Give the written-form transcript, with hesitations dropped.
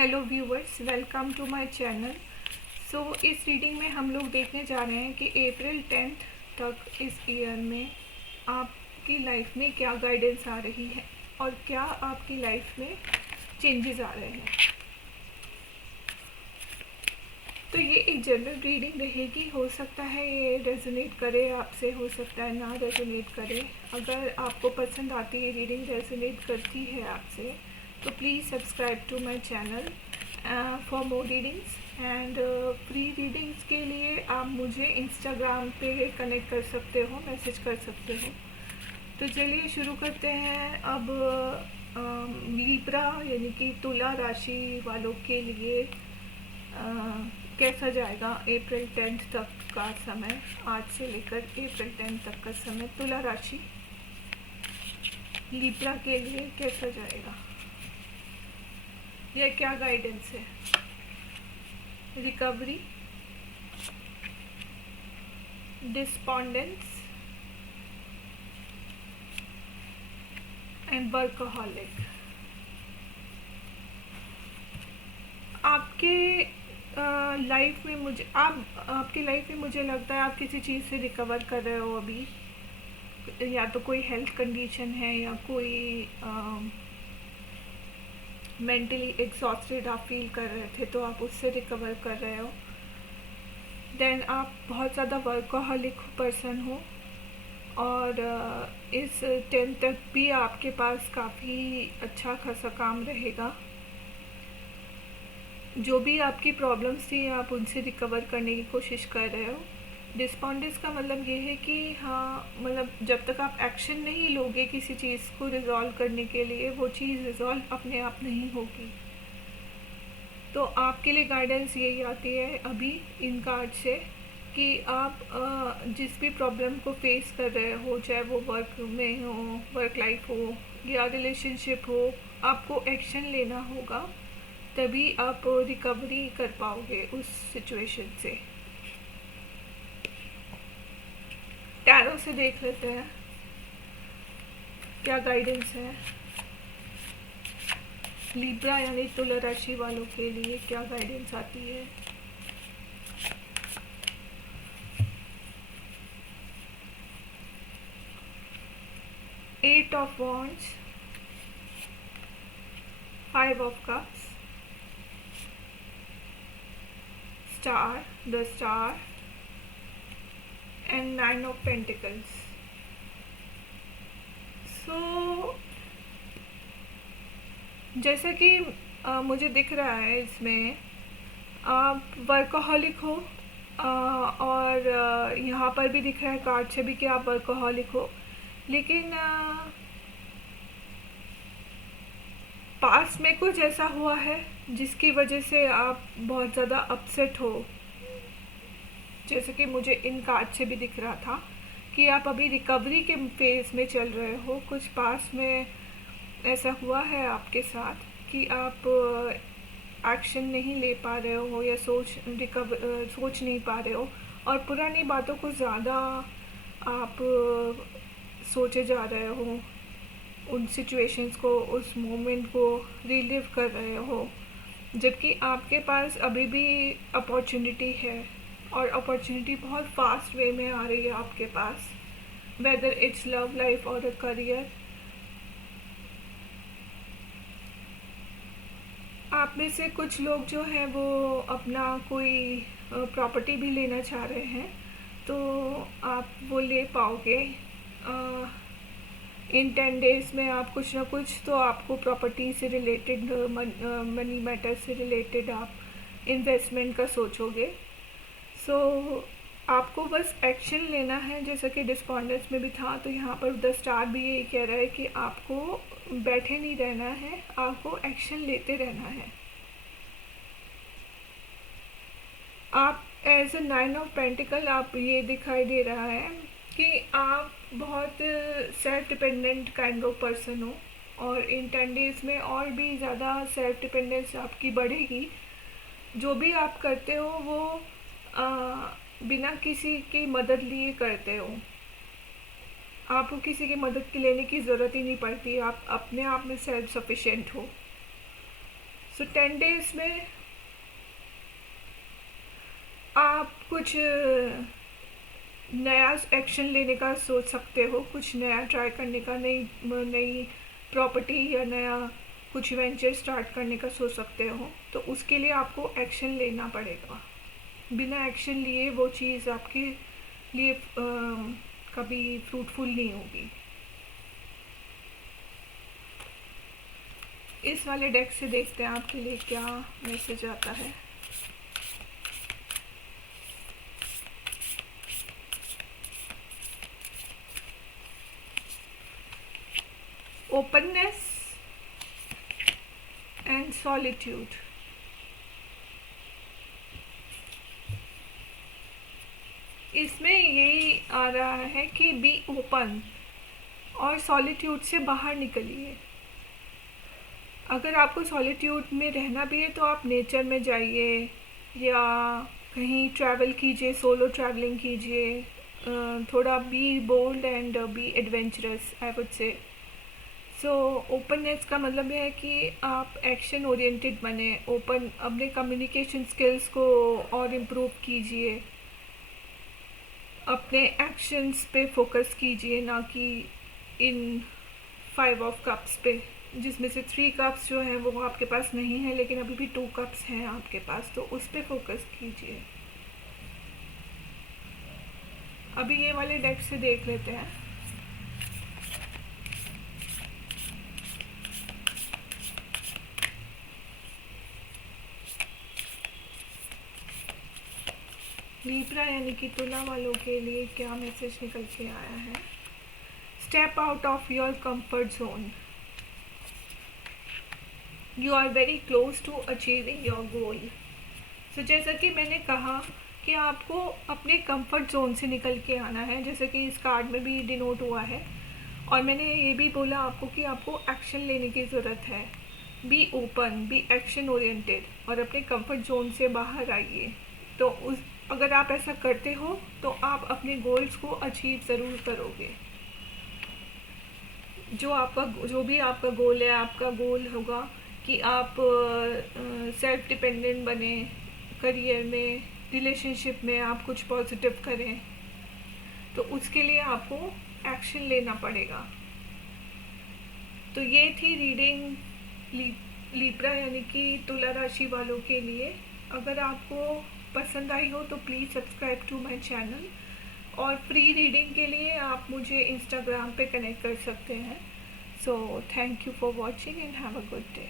Hello viewers, welcome to my channel. इस reading में हम लोग देखने जा रहे हैं कि अप्रैल 10th तक इस ईयर में आपकी लाइफ में क्या गाइडेंस आ रही है और क्या आपकी लाइफ में चेंजेस आ रहे हैं। तो ये एक जनरल रीडिंग रहेगी। हो सकता है ये रेजोनेट करे आपसे, हो सकता है ना रेजोनेट करे। अगर आपको पसंद आती है रीडिंग, रेजोनेट करती है आपसे, तो please subscribe to my channel for more readings and free readings के लिए आप मुझे इंस्टाग्राम पे कनेक्ट कर सकते हो, मैसेज कर सकते हो। तो चलिए शुरू करते हैं। अब लिब्रा यानी कि तुला राशि वालों के लिए कैसा जाएगा अप्रैल 10th तक का समय, आज से लेकर अप्रैल 10th तक का समय तुला राशि लिब्रा के लिए कैसा जाएगा, यह क्या गाइडेंस है। Recovery, despondence and workaholic. आपके लाइफ में आपकी लाइफ में मुझे लगता है आप किसी चीज़ से रिकवर कर रहे हो अभी। या तो कोई हेल्थ कंडीशन है या कोई मेंटली एग्जॉस्टेड आप फील कर रहे थे, तो आप उससे रिकवर कर रहे हो। देन आप बहुत ज़्यादा वर्कहोलिक पर्सन हो और इस 10 तक भी आपके पास काफ़ी अच्छा खासा काम रहेगा। जो भी आपकी प्रॉब्लम्स थी आप उनसे रिकवर करने की कोशिश कर रहे हो। डिस्पॉन्डेंस का मतलब ये है कि हाँ, मतलब जब तक आप एक्शन नहीं लोगे किसी चीज़ को रिजॉल्व करने के लिए, वो चीज़ रिजॉल्व अपने आप नहीं होगी। तो आपके लिए गाइडेंस यही आती है अभी इन कार्ड से कि आप जिस भी प्रॉब्लम को फेस कर रहे हो, चाहे वो वर्क में हो, वर्क लाइफ हो या रिलेशनशिप हो, आपको एक्शन लेना होगा, तभी आप रिकवरी कर पाओगे उस सिचुएशन से। टैरो से देख लेते हैं क्या गाइडेंस है लिब्रा यानी तुला राशि वालों के लिए, क्या गाइडेंस आती है। Eight of wands, 5 of cups, star, the star and 9 of pentacles. So जैसा कि मुझे दिख रहा है इसमें आप वर्कहोलिक हो और यहाँ पर भी दिख रहा है कार्ड से भी कि आप वर्कहोलिक हो, लेकिन पास में कुछ ऐसा हुआ है जिसकी वजह से आप बहुत ज़्यादा अपसेट हो। जैसे कि मुझे इन कार्ड से भी दिख रहा था कि आप अभी रिकवरी के फेज़ में चल रहे हो। कुछ पास में ऐसा हुआ है आपके साथ कि आप एक्शन नहीं ले पा रहे हो या सोच नहीं पा रहे हो और पुरानी बातों को ज़्यादा आप सोचे जा रहे हो, उन सिचुएशंस को, उस मोमेंट को रिलीव कर रहे हो, जबकि आपके पास अभी भी अपॉर्चुनिटी है और अपॉर्चुनिटी बहुत फास्ट वे में आ रही है आपके पास, वेदर इट्स लव लाइफ और अ करियर। आप में से कुछ लोग जो हैं वो अपना कोई प्रॉपर्टी भी लेना चाह रहे हैं, तो आप वो ले पाओगे इन 10 डेज़ में। आप कुछ ना कुछ तो आपको प्रॉपर्टी से रिलेटेड, मनी मैटर से रिलेटेड आप इन्वेस्टमेंट का सोचोगे। आपको बस एक्शन लेना है, जैसा कि डिस्पॉन्डेंस में भी था। तो यहाँ पर द स्टार भी यही कह रहा है कि आपको बैठे नहीं रहना है, आपको एक्शन लेते रहना है। आप एज अ 9 ऑफ पेंटिकल, आप ये दिखाई दे रहा है कि आप बहुत self dependent kind of person हो और इन 10 डेज़ में और भी ज़्यादा सेल्फ डिपेंडेंस आपकी बढ़ेगी। जो भी आप करते हो वो बिना किसी की मदद लिए करते हो। आपको किसी की मदद की लेने की ज़रूरत ही नहीं पड़ती, आप अपने आप में सेल्फ सफिशिएंट हो। सो 10 डेज में आप कुछ नया एक्शन लेने का सोच सकते हो, कुछ नया ट्राई करने का, नई नई प्रॉपर्टी या नया कुछ वेंचर स्टार्ट करने का सोच सकते हो। तो उसके लिए आपको एक्शन लेना पड़ेगा। बिना एक्शन लिए वो चीज़ आपके लिए कभी फ्रूटफुल नहीं होगी। इस वाले डेक से देखते हैं आपके लिए क्या मैसेज आता है। Openness and solitude. इसमें यही आ रहा है कि बी ओपन और सॉलिट्यूड से बाहर निकलिए। अगर आपको सॉलिट्यूड में रहना भी है तो आप नेचर में जाइए या कहीं ट्रैवल कीजिए, सोलो ट्रैवलिंग कीजिए। थोड़ा be bold and be adventurous I would say. So openness का मतलब है कि आप एक्शन ओरिएंटेड बने, ओपन, अपने कम्युनिकेशन स्किल्स को और इम्प्रूव कीजिए, अपने एक्शंस पे फोकस कीजिए, ना कि इन 5 ऑफ कप्स पे, जिसमें से 3 कप्स जो हैं वो आपके पास नहीं है, लेकिन अभी भी 2 कप्स हैं आपके पास, तो उस पे फोकस कीजिए। अभी ये वाले डेक से देख लेते हैं। लीब्रा यानी कि तुला वालों के लिए क्या मैसेज निकल के आया है। Step out of your comfort zone. You are very close to achieving your goal. So जैसा कि मैंने कहा कि आपको अपने कंफर्ट जोन से निकल के आना है, जैसे कि इस कार्ड में भी डिनोट हुआ है, और मैंने ये भी बोला आपको कि आपको एक्शन लेने की ज़रूरत है। Be open, B action oriented, और अपने कंफर्ट जोन से बाहर आइए। तो अगर आप ऐसा करते हो तो आप अपने गोल्स को अचीव ज़रूर करोगे। जो भी आपका गोल है, आपका गोल होगा कि आप सेल्फ डिपेंडेंट बने, करियर में, रिलेशनशिप में आप कुछ पॉजिटिव करें, तो उसके लिए आपको एक्शन लेना पड़ेगा। तो ये थी रीडिंग लीब्रा यानी कि तुला राशि वालों के लिए। अगर आपको पसंद आई हो तो please subscribe to my channel, और फ्री रीडिंग के लिए आप मुझे इंस्टाग्राम पे कनेक्ट कर सकते हैं। So thank you for watching and have a good day.